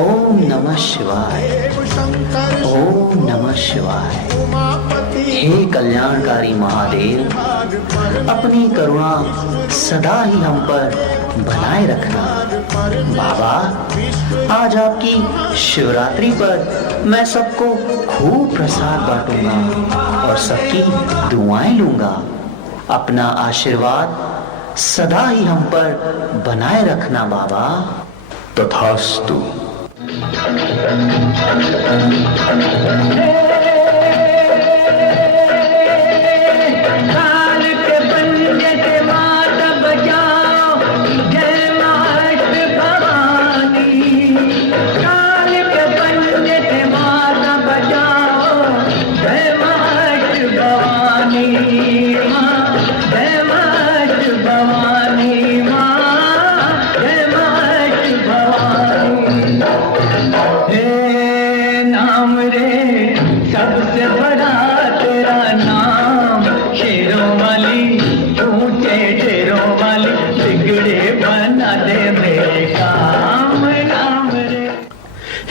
ओम नमः शिवाय। ओम नमः शिवाय। हे कल्याणकारी महादेव, अपनी करुणा सदा ही हम पर बनाए रखना। बाबा, आज आपकी शिवरात्रि पर मैं सबको खूब प्रसाद बांटूंगा और सबकी दुआएं लूंगा। अपना आशीर्वाद सदा ही हम पर बनाए रखना बाबा। तथास्तु।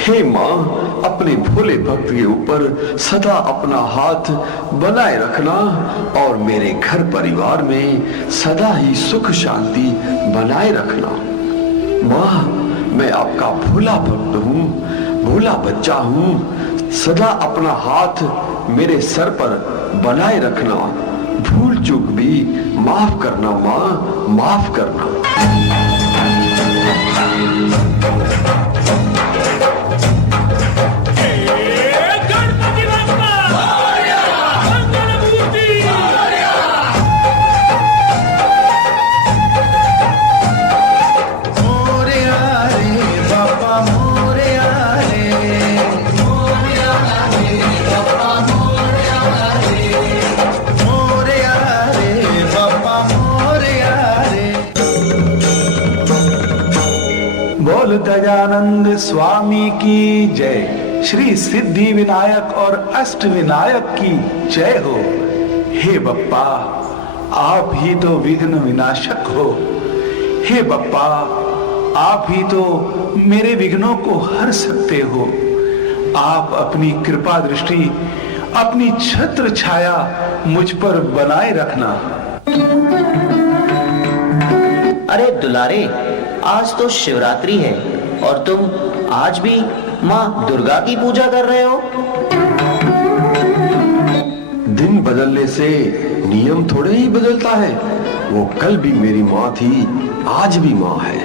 हे माँ, अपने भोले भक्त के ऊपर सदा अपना हाथ बनाए रखना और मेरे घर परिवार में सदा ही सुख शांति बनाए रखना। माँ, मैं आपका भोला भक्त हूँ, भोला बच्चा हूँ। सदा अपना हाथ मेरे सर पर बनाए रखना। भूल चूक भी माफ करना माँ, माफ करना। बोल गजानंद स्वामी की जय। श्री सिद्धि विनायक और अष्ट विनायक की जय हो। हे बप्पा, आप ही तो विघ्न विनाशक हो। हे बप्पा, आप ही तो मेरे विघ्नों को हर सकते हो। आप अपनी कृपा दृष्टि, अपनी छत्र छाया मुझ पर बनाए रखना। अरे दुलारे, आज तो शिवरात्रि है और तुम आज भी माँ दुर्गा की पूजा कर रहे हो। दिन बदलने से नियम थोड़े ही बदलता है। वो कल भी मेरी माँ थी, आज भी माँ है।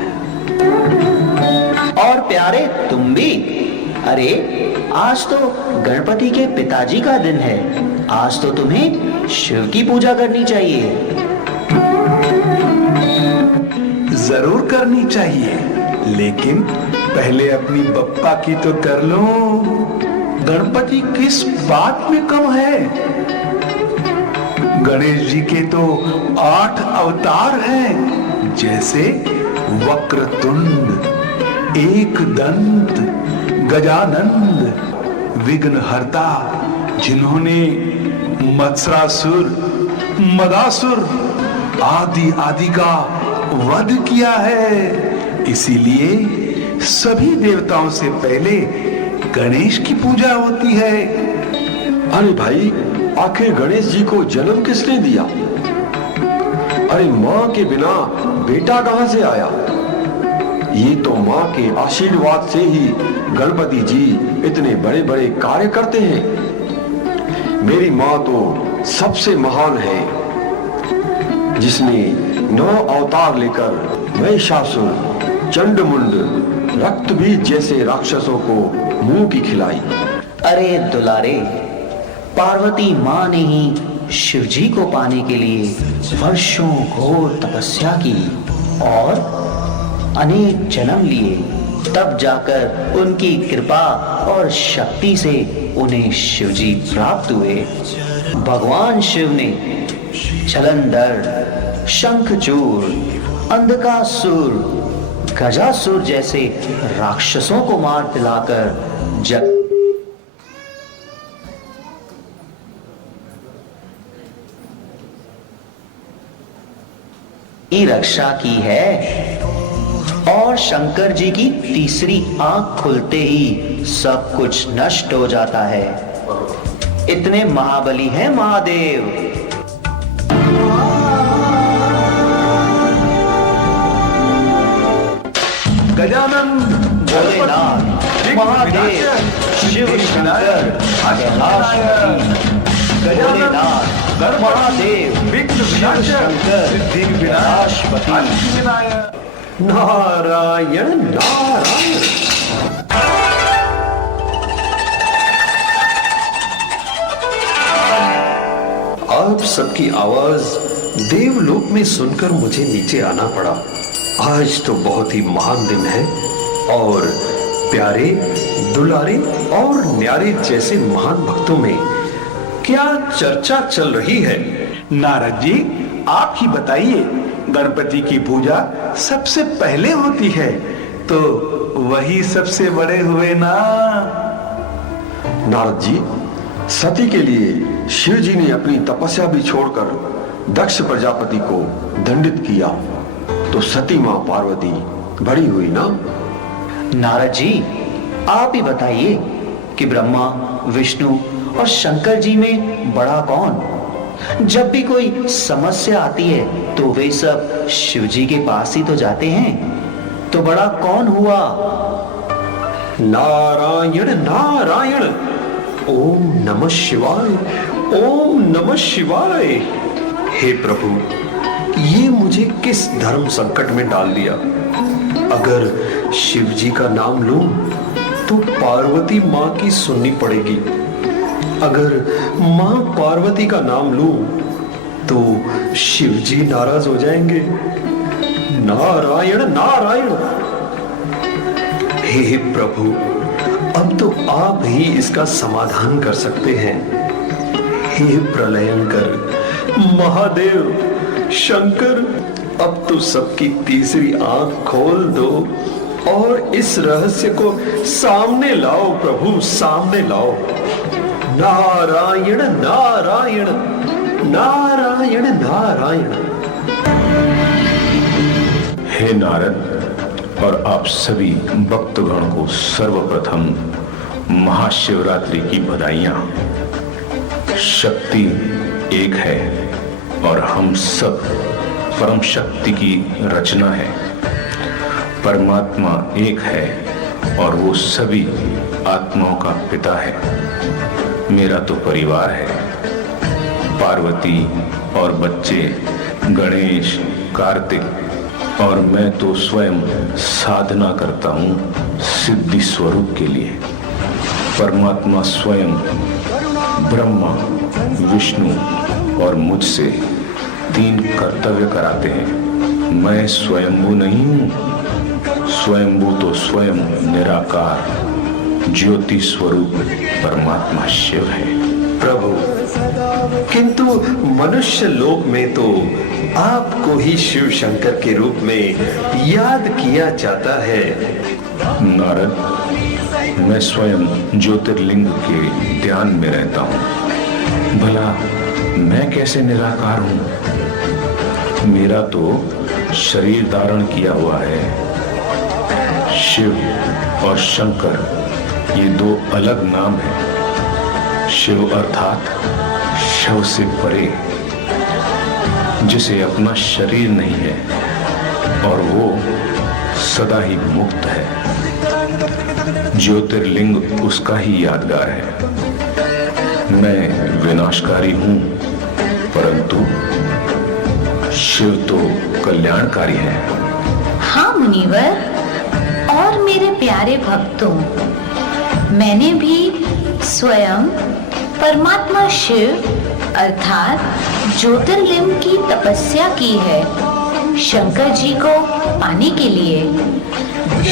और प्यारे तुम भी। अरे आज तो गणपति के पिताजी का दिन है। आज तो तुम्हें शिव की पूजा करनी चाहिए। जरूर करनी चाहिए, लेकिन पहले अपनी बप्पा की तो कर लो। गणपति किस बात में कम है? गणेश जी के तो 8 अवतार हैं, जैसे वक्रतुंड, एकदंत, गजानंद, विघ्नहर्ता, जिन्होंने मत्सरासुर, मदासुर आदि आदि का वध किया है। इसीलिए सभी देवताओं से पहले गणेश की पूजा होती है। अरे भाई, आखिर गणेश जी को जन्म किसने दिया? अरे माँ के बिना बेटा कहां से आया? ये तो माँ के आशीर्वाद से ही गणपति जी इतने बड़े बड़े कार्य करते हैं। मेरी माँ तो सबसे महान है, जिसने 9 अवतार लेकर महिषासुर, चंडमुंड, रक्तबीज जैसे राक्षसों को मुंह की खिलाई। अरे दुलारे, पार्वती माँ ने ही शिव जी को पाने के लिए वर्षों घोर तपस्या की और अनेक जन्म लिए, तब जाकर उनकी कृपा और शक्ति से उन्हें शिव जी प्राप्त हुए। भगवान शिव ने जलंधर, शंखचूर, अंधकासुर, गजासुर जैसे राक्षसों को मार दिलाकर जग की रक्षा की है। और शंकर जी की तीसरी आंख खुलते ही सब कुछ नष्ट हो जाता है। इतने महाबली हैं महादेव। गजानन, भोलेनाथ, महादेव, शिव शंकर, कैलाशपति, भोलेनाथ, महादेव, शिव शंकर, कैलाशपति। नारायण नारायण। आप सबकी आवाज देवलोक में सुनकर मुझे नीचे आना पड़ा। आज तो बहुत ही महान दिन है और प्यारे, दुलारे और न्यारे जैसे महान भक्तों में क्या चर्चा चल रही है? नारद जी, आप ही बताइए। गणपति की पूजा सबसे पहले होती है, तो वही सबसे बड़े हुए ना। नारद जी, सती के लिए शिव जी ने अपनी तपस्या भी छोड़कर दक्ष प्रजापति को दंडित किया, तो सती मां पार्वती बड़ी हुई ना। नारद जी, आप ही बताइए कि ब्रह्मा, विष्णु और शंकर जी में बड़ा कौन? जब भी कोई समस्या आती है तो वे सब शिव जी के पास ही तो जाते हैं, तो बड़ा कौन हुआ? नारायण नारायण। ओम नमः शिवाय, ओम नमः शिवाय। हे प्रभु, ये मुझे किस धर्म संकट में डाल दिया। अगर शिव जी का नाम लूं तो पार्वती मां की सुननी पड़ेगी। अगर मां पार्वती का नाम लूं तो शिव जी नाराज हो जाएंगे। नारायण नारायण। हे प्रभु, अब तो आप ही इसका समाधान कर सकते हैं। हे प्रलयंकर, महादेव, शंकर, अब तो सबकी तीसरी आंख खोल दो और इस रहस्य को सामने लाओ प्रभु, सामने लाओ। नारायण नारायण, नारायण नारायण। हे नारद और आप सभी भक्तगण को सर्वप्रथम महाशिवरात्रि की बधाइयां। शक्ति एक है और हम सब परम शक्ति की रचना है। परमात्मा एक है और वो सभी आत्माओं का पिता है। मेरा तो परिवार है, पार्वती और बच्चे, गणेश, कार्तिक, और मैं तो स्वयं साधना करता हूँ सिद्धि स्वरूप के लिए। परमात्मा स्वयं ब्रह्मा, विष्णु और मुझसे 3 कर्तव्य कराते हैं। मैं स्वयंभू नहीं हूँ। स्वयंभू तो स्वयं निराकार ज्योति स्वरूप परमात्मा शिव है। प्रभु, किंतु मनुष्य लोक में तो आपको ही शिव शंकर के रूप में याद किया जाता है। नारद, मैं स्वयं ज्योतिर्लिंग के ध्यान में रहता हूँ। भला मैं कैसे निराकार हूँ? मेरा तो शरीर धारण किया हुआ है। शिव और शंकर ये 2 अलग नाम हैं। शिव अर्थात शव से परे, जिसे अपना शरीर नहीं है और वो सदा ही मुक्त है। ज्योतिर्लिंग उसका ही यादगार है। मैं विनाशकारी हूं, परंतु शिव तो कल्याणकारी है। हाँ मुनिवर और मेरे प्यारे भक्तों, मैंने भी स्वयं परमात्मा शिव अर्थात ज्योतिर्लिंग की तपस्या की है शंकर जी को पाने के लिए।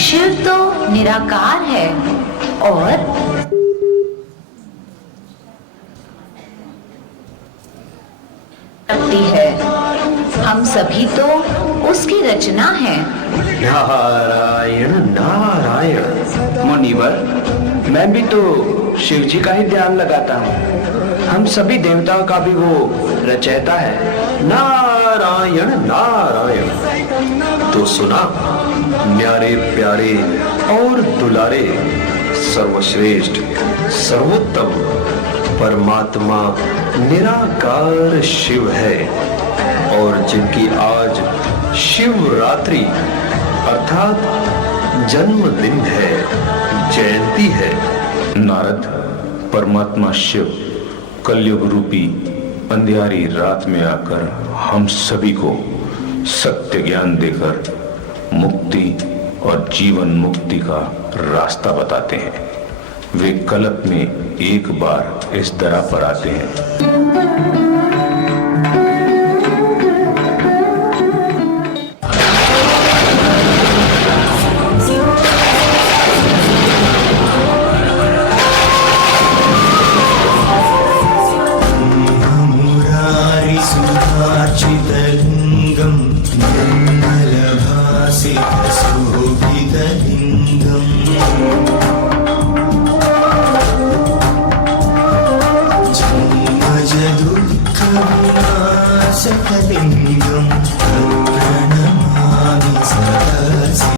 शिव तो निराकार है और शक्ति है। हम सभी तो उसकी रचना है। नारायण नारायण। मुनिवर, मैं भी तो शिव जी का ही ध्यान लगाता हूँ। हम सभी देवताओं का भी वो रचयिता है। नारायण नारायण। तो सुना, न्यारे प्यारे और दुलारे सर्वश्रेष्ठ सर्वोत्तम परमात्मा निराकार शिव है, और जिनकी आज शिवरात्रि अर्थात जन्मदिन है, जयंती है। नारद, परमात्मा शिव कलयुग रूपी अंधियारी रात में आकर हम सभी को सत्य ज्ञान देकर मुक्ति और जीवन मुक्ति का रास्ता बताते हैं। वे कल्प में एक बार इस दरा पर आते हैं। सुधार्चितलिङ्गं निर्मलभासितशोभितलिङ्गम् जन्मज दुःखविनाशकलिङ्गम्